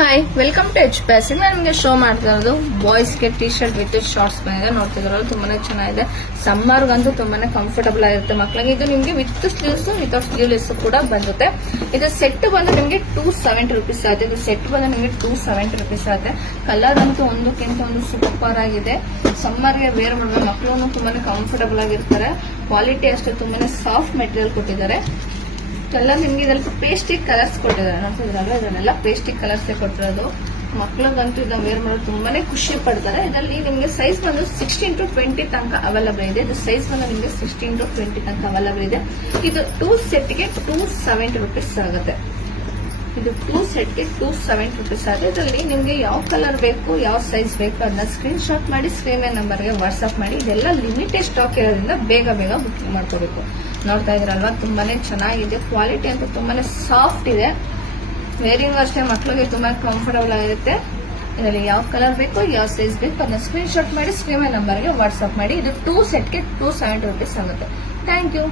Hi, welcome to H passing. ನಾನು ನಿಮಗೆ show ಮಾಡ್ತಾ ಇರೋದು ಬಾಯ್ಸ್ಗೆ ಟಿ ಶರ್ಟ್ ವಿತ್ ಶಾರ್ಟ್ಸ್ ಬಂದಿದೆ. ನೋಡ್ತಿದ್ರಲ್ಲ, ತುಂಬಾನೇ ಚೆನ್ನಾಗಿದೆ. ಸಮ್ಮರ್ಗಂತೂ ತುಂಬಾನೇ ಕಂಫರ್ಟಬಲ್ ಆಗಿರುತ್ತೆ ಮಕ್ಕಳಿಗೆ. ಇದು ನಿಮಗೆ ವಿತ್ ಸ್ಲೀವ್ಸ್ ವಿತೌಟ್ ಸ್ಲೀವ್ಲೆಸ್ ಕೂಡ ಬಂದುತ್ತೆ. ಇದು ಸೆಟ್ ಬಂದು ನಿಮಗೆ 270 rupees ಆಗುತ್ತೆ. ಇದು ಸೆಟ್ ಬಂದು ನಿಮಗೆ 270 rupees ಆಗುತ್ತೆ. ಕಲರ್ ಅಂತೂ ಒಂದಕ್ಕಿಂತ ಒಂದು ಸೂಪರ್ ಆಗಿದೆ. ಸಮ್ಮರ್ಗೆ ವೇರ್ ಮಾಡುವ ಮಕ್ಕಳು ತುಂಬಾನೇ ಕಂಫರ್ಟಬಲ್ ಆಗಿರ್ತಾರೆ. ಕ್ವಾಲಿಟಿ ಅಷ್ಟೇ ತುಂಬಾನೇ ಸಾಫ್ಟ್ ಮೆಟೀರಿಯಲ್ ಕೊಟ್ಟಿದ್ದಾರೆ. ಎಲ್ಲ ನಿಮ್ಗೆ ಇದರಲ್ಲಿ ಪೇಸ್ಟಿಕ್ ಕಲರ್ಸ್ ಕೊಟ್ಟಿದ್ದಾರೆ. ನೋಡ್ತಿದ್ರಲ್ಲ, ಇದನ್ನೆಲ್ಲ ಪೇಸ್ಟಿಕ್ ಕಲರ್ಸ್ ಕೊಟ್ಟಿರೋದು. ಮಕ್ಕಳಿಗಂತೂ ಇದನ್ನ ವೇರ್ ಮಾಡೋದು ತುಂಬಾನೇ ಖುಷಿ ಪಡ್ತಾರೆ. ಇದರಲ್ಲಿ ನಿಮಗೆ ಸೈಜ್ ಬಂದು 16 to 20 ತನಕ ಅವೈಲಬಲ್ ಇದೆ. ಇದು ಸೈಜ್ ಬಂದು ನಿಮಗೆ 16 to 20 ತನಕ ಅವೈಲಬಲ್ ಇದೆ. ಇದು 2 ಸೆಟ್ಗೆ 270 rupees ಆಗುತ್ತೆ. ಇದು 2 ಸೆಟ್ಗೆ 270 rupees ಆಗುತ್ತೆ. ಇದರಲ್ಲಿ ನಿಮ್ಗೆ ಯಾವ ಕಲರ್ ಬೇಕು, ಯಾವ ಸೈಜ್ ಬೇಕು ಅದನ್ನ ಸ್ಕ್ರೀನ್ ಶಾಟ್ ಮಾಡಿ ಸ್ಕ್ರೀನ್ ನಂಬರ್ಗೆ ವಾಟ್ಸ್ಆಪ್ ಮಾಡಿ. ಇದೆಲ್ಲ ಲಿಮಿಟೆಡ್ ಸ್ಟಾಕ್ ಇರೋದ್ರಿಂದ ಬೇಗ ಬುಕಿಂಗ್ ಮಾಡ್ಕೋಬೇಕು. ನೋಡ್ತಾ ಇದ್ರಲ್ವಾ, ತುಂಬಾನೇ ಚೆನ್ನಾಗಿದೆ. ಕ್ವಾಲಿಟಿ ಅಂತ ತುಂಬಾನೇ ಸಾಫ್ಟ್ ಇದೆ. ವೇರಿಂಗ್ ಅಷ್ಟೇ ಮಕ್ಕಳಿಗೆ ತುಂಬಾ ಕಂಫರ್ಟಬಲ್ ಆಗಿರುತ್ತೆ. ಇದರಲ್ಲಿ ಯಾವ ಕಲರ್ ಬೇಕು, ಯಾವ ಸೈಜ್ ಬೇಕು ಅದನ್ನ ಸ್ಕ್ರೀನ್ ಶಾಟ್ ಮಾಡಿ ಸ್ಕ್ರೀನ್ ನಂಬರ್ಗೆ ವಾಟ್ಸ್ಆಪ್ ಮಾಡಿ. ಇದು 2 ಸೆಟ್ಗೆ 270 rupees ಆಗುತ್ತೆ. Thank you.